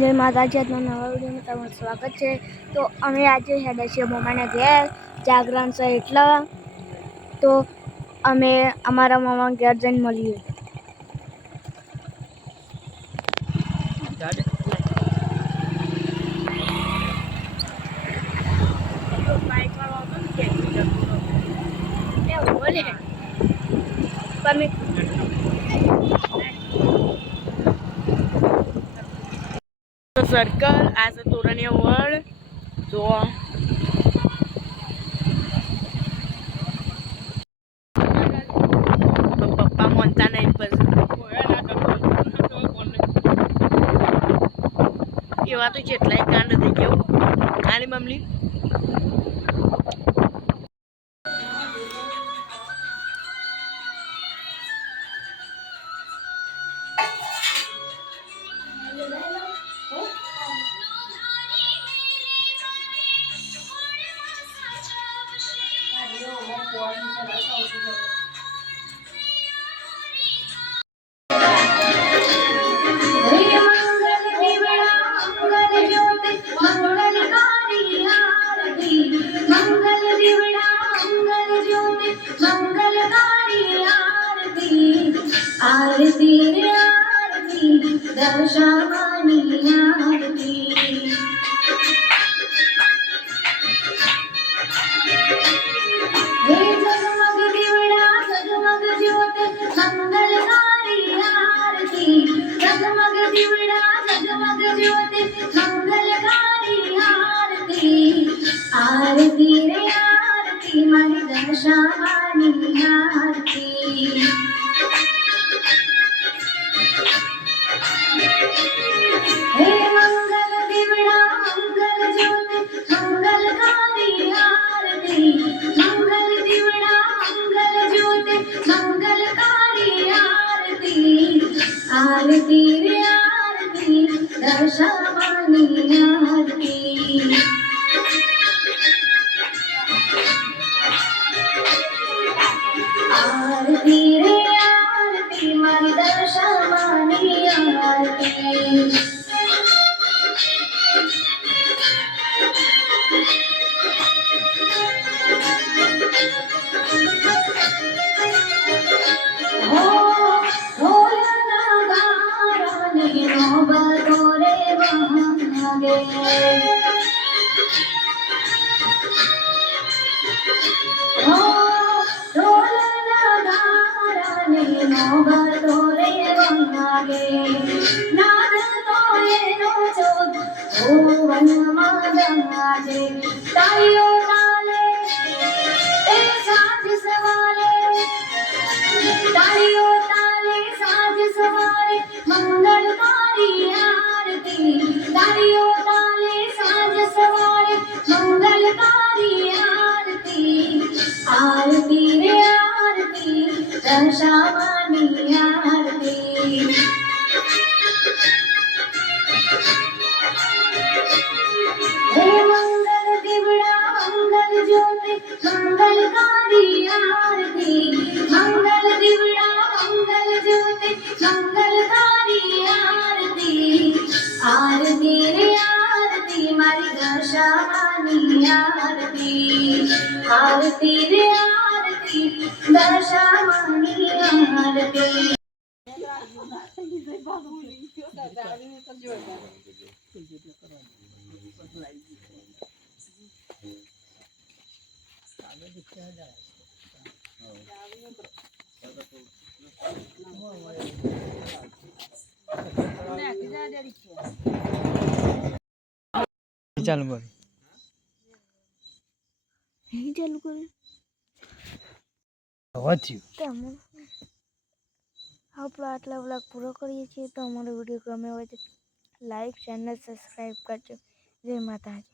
જય માતાજી, આજના નવા વિડીયોમાં તમારું સ્વાગત છે। તો અમે આજે હેડે છીએ મમ્માના ઘેર, જાગરણ છે એટલે તો અમે અમારા મમ્મા ઘેર જઈને મળીએ। સર્કલ આ છે તોરણીય વડ જો પપ્પા મોનતા નહીં પછી એવા તો કેટલાય કાંડ થઈ ગયો આની મમલી आरती रे आरती दशामानी आरती हे जगमग दिवड़ा जगमग ज्योत मंगलकारी आरती जगमग दिवड़ा जगमग ज्योत मंगलकारी आरती आरती रे आरती मारी दशामानी आरती हे मंगल दिवड़ा मंगल ज्योत मंगलकारी आरती मंगल दिवड़ा मंगल ज्योत मंगलकारी आरती आरती रे आरती दशामानी आरती आरती रे आरती मारी दशामानी आरती हो ढोलना गाराने नौबतोरे वहांगे हो ढोलना गाराने नौबतोरे वहांगे नाद तो एनो चोद भुवनमा गंगाजे तालियो ताले ए साज सवाले तालियो ताले साज सवारे मंगलकारी आरती तालियो ताले साज सवारे मंगलकारी आरती आरती रे आरती दशामानी आरती हे मंगल दिवड़ा मंगल ज्योति मंगलकारी आरती मंगल दिवड़ा मंगल ज्योति मंगलकारी आरती आरती रे आरती मारी दशामानी आरती आरती रे आरती दशामानी आरती ચાલુ બોલ નહીં ચાલુ કરે આપણો આટલા બ્લોગ પૂરો કરીએ છીએ। તો અમારો વિડીયો ગમે હોય તો લાઈક ચેનલ સબસ્ક્રાઈબ કરજો। જય માતાજી।